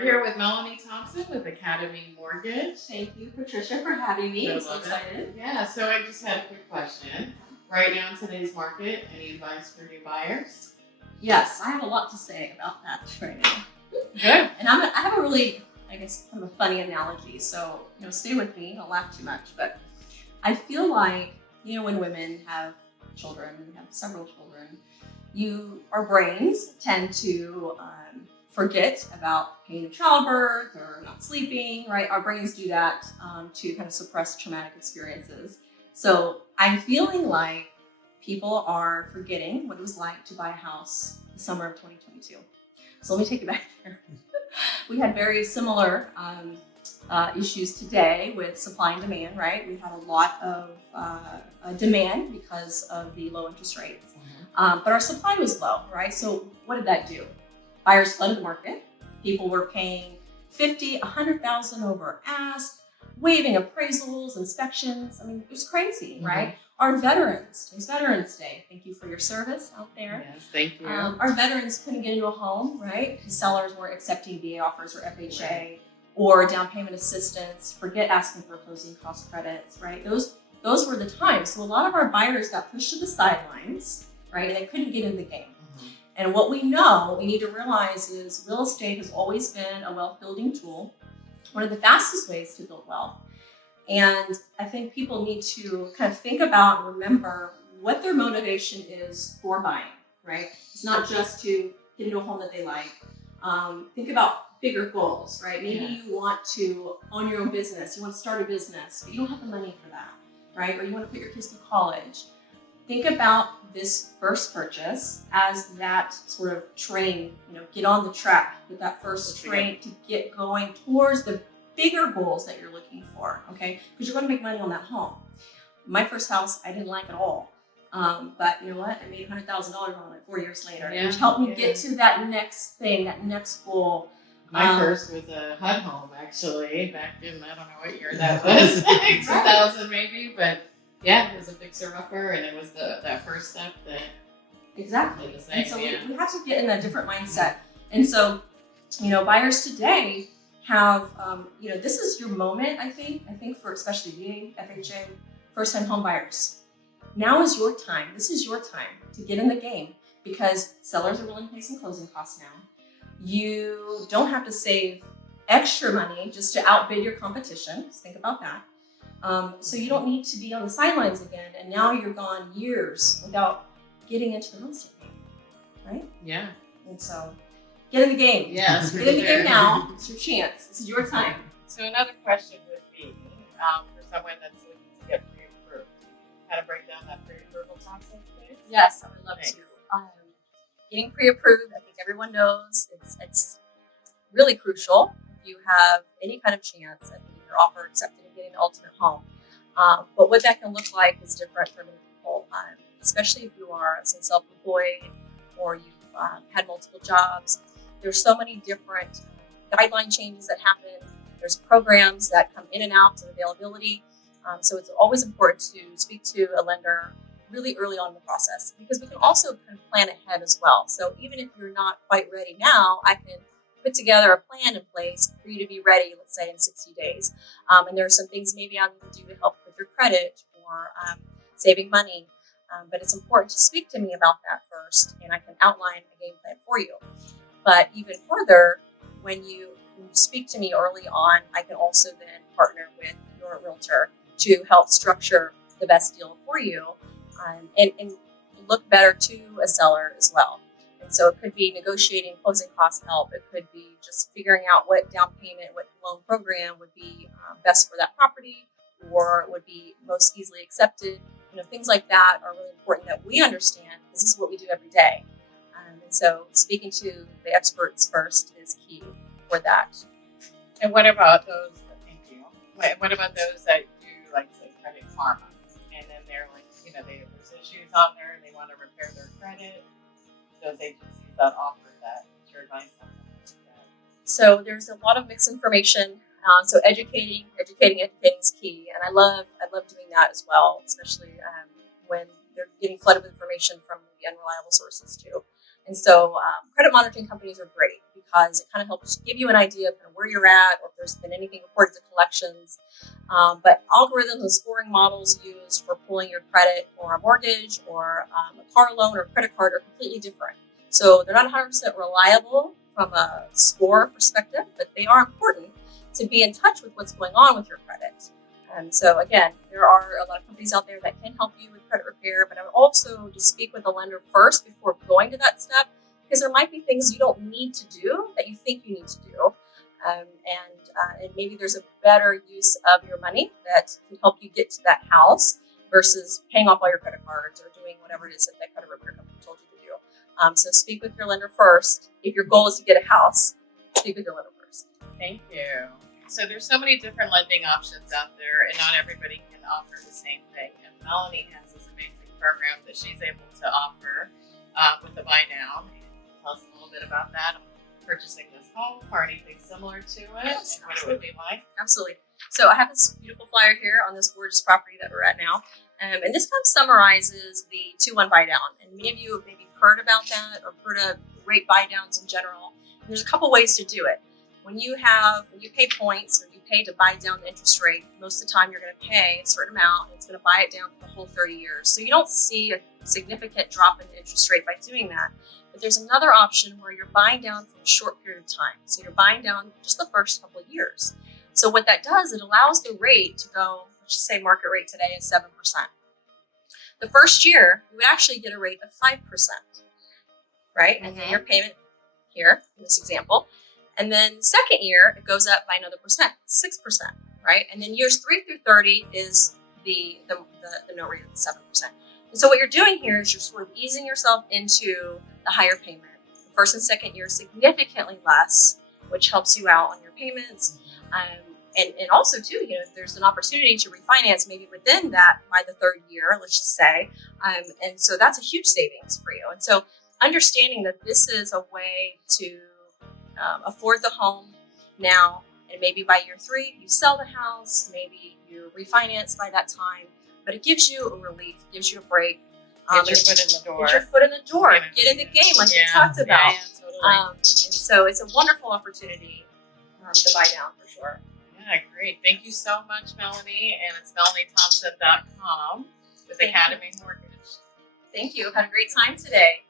Here with Melonny Thompson with Academy Mortgage. Thank you, Patricia, for having me. I'm so excited. Yeah, so I just had a quick question. Right now in today's market, any advice for new buyers? Yes, I have a lot to say about that right now. Good. And I have a really, I guess, kind of a funny analogy. So, stay with me. Don't laugh too much. But I feel like, when women have children, we have several children, our brains tend to forget about pain of childbirth or not sleeping, right? Our brains do that to kind of suppress traumatic experiences. So I'm feeling like people are forgetting what it was like to buy a house the summer of 2022. So let me take you back there. We had very similar issues today with supply and demand, right? We had a lot of demand because of the low interest rates, but our supply was low, right? So what did that do? Buyers flooded the market. People were paying $50,000, $100,000 over ask, waiving appraisals, inspections. I mean, it was crazy, right? Our veterans, it's Veterans Day. Thank you for your service out there. Yes, thank you. Our veterans couldn't get into a home, right? The sellers weren't accepting VA offers or FHA or down payment assistance. Forget asking for closing cost credits, right? Those were the times. So a lot of our buyers got pushed to the sidelines, right? And they couldn't get in the game. And what we need to realize is real estate has always been a wealth building tool, one of the fastest ways to build wealth. And I think people need to kind of think about and remember what their motivation is for buying, right? It's not just to get into a home that they like. Think about bigger goals, right? Maybe you want to own your own business. You want to start a business, but you don't have the money for that, right? Or you want to put your kids through college. Think about this first purchase as that sort of train, get on the track with that first train to get going towards the bigger goals that you're looking for, okay? Because you're going to make money on that home. My first house, I didn't like at all. But you know what? I made $100,000 on it 4 years later, which helped me get to that next thing, that next goal. My first was a HUD home, actually, back in, I don't know what year that was, 2000 maybe, but yeah, it was a fixer-upper, and it was that first step that... Exactly. And so we have to get in a different mindset. And so, buyers today have, this is your moment, I think for especially VA, FHA, first-time home buyers. Now is your time. This is your time to get in the game because sellers are willing to pay some closing costs now. You don't have to save extra money just to outbid your competition. Just think about that. So you don't need to be on the sidelines again. And now you're gone years without getting into the real estate game, right? Yeah. And so get in the game. Yes. Get in the game now. It's your chance. This is your time. So another question would be for someone that's looking to get pre-approved. Kind of break down that pre-approval process, please? Yes, I would love to. Getting pre-approved, I think everyone knows it's really crucial if you have any kind of chance at getting your offer accepted and getting the ultimate home. But what that can look like is different for many people, especially if you are self-employed or you've had multiple jobs. There's so many different guideline changes that happen. There's programs that come in and out of availability. So it's always important to speak to a lender really early on in the process because we can also kind of plan ahead as well. So even if you're not quite ready now, I can put together a plan in place for you to be ready, let's say in 60 days. And there are some things maybe I need to do to help with your credit or saving money. But it's important to speak to me about that first, and I can outline a game plan for you. But even further, when you speak to me early on, I can also then partner with your realtor to help structure the best deal for you and look better to a seller as well. And so it could be negotiating closing cost help. It could be just figuring out what down payment, what loan program would be best for that property or would be most easily accepted. Things like that are really important that we understand because this is what we do every day. And so speaking to the experts first is key for that. And what about those, thank you, what about those that do say credit karma? And then they're there's issues on there and they want to repair their credit. Those agencies that offer that, what's your advice on that? So there's a lot of mixed information. So educating is key, and I love doing that as well, especially when they're getting flooded with information from the unreliable sources too. And so credit monitoring companies are great because it kind of helps give you an idea of kind of where you're at or if there's been anything reported to collections. But algorithms and scoring models used for pulling your credit or a mortgage or a car loan or credit card are completely different. So they're not 100% reliable from a score perspective, but they are important to be in touch with what's going on with your credit. And so again, there are a lot of companies out there that can help you with credit repair, but I would also just speak with the lender first before going to that step, because there might be things you don't need to do that you think you need to do. And maybe there's a better use of your money that can help you get to that house versus paying off all your credit cards or doing whatever it is that that credit repair company told you to do. So speak with your lender first. If your goal is to get a house, speak with your lender first. Thank you. So there's so many different lending options out there, and not everybody can offer the same thing. And Melonny has this amazing program that she's able to offer with the Buydown. Tell us a little bit about that. Purchasing this home or anything similar to it, Yes, and what it would be like. Absolutely. So I have this beautiful flyer here on this gorgeous property that we're at now. And this kind of summarizes the 2-1 Buydown. And many of you have maybe heard about that or heard of rate buydowns in general. And there's a couple ways to do it. When you pay points or you pay to buy down the interest rate, most of the time you're going to pay a certain amount and it's going to buy it down for the whole 30 years. So you don't see a significant drop in the interest rate by doing that. But there's another option where you're buying down for a short period of time. So you're buying down just the first couple of years. So what that does, it allows the rate to go, let's just say market rate today is 7%. The first year, you would actually get a rate of 5%, right? And then your payment here, in this example. And then second year, it goes up by another percent, 6%, right? And then years 3 through 30 is the note rate of 7%. And so what you're doing here is you're sort of easing yourself into the higher payment. The first and second year significantly less, which helps you out on your payments. And also too, there's an opportunity to refinance maybe within that by the third year, let's just say. And so that's a huge savings for you. And so understanding that this is a way to afford the home now, and maybe by year 3, you sell the house, maybe you refinance by that time, but it gives you a relief, gives you a break. Get your foot in the door. Get your foot in the door. Get in the game like we talked about. Yeah, totally. And so it's a wonderful opportunity to buy down for sure. Yeah, great. Thank you so much, Melonny. And it's melonnythompson.com with Thank Academy Mortgage. Thank you. I've had a great time today.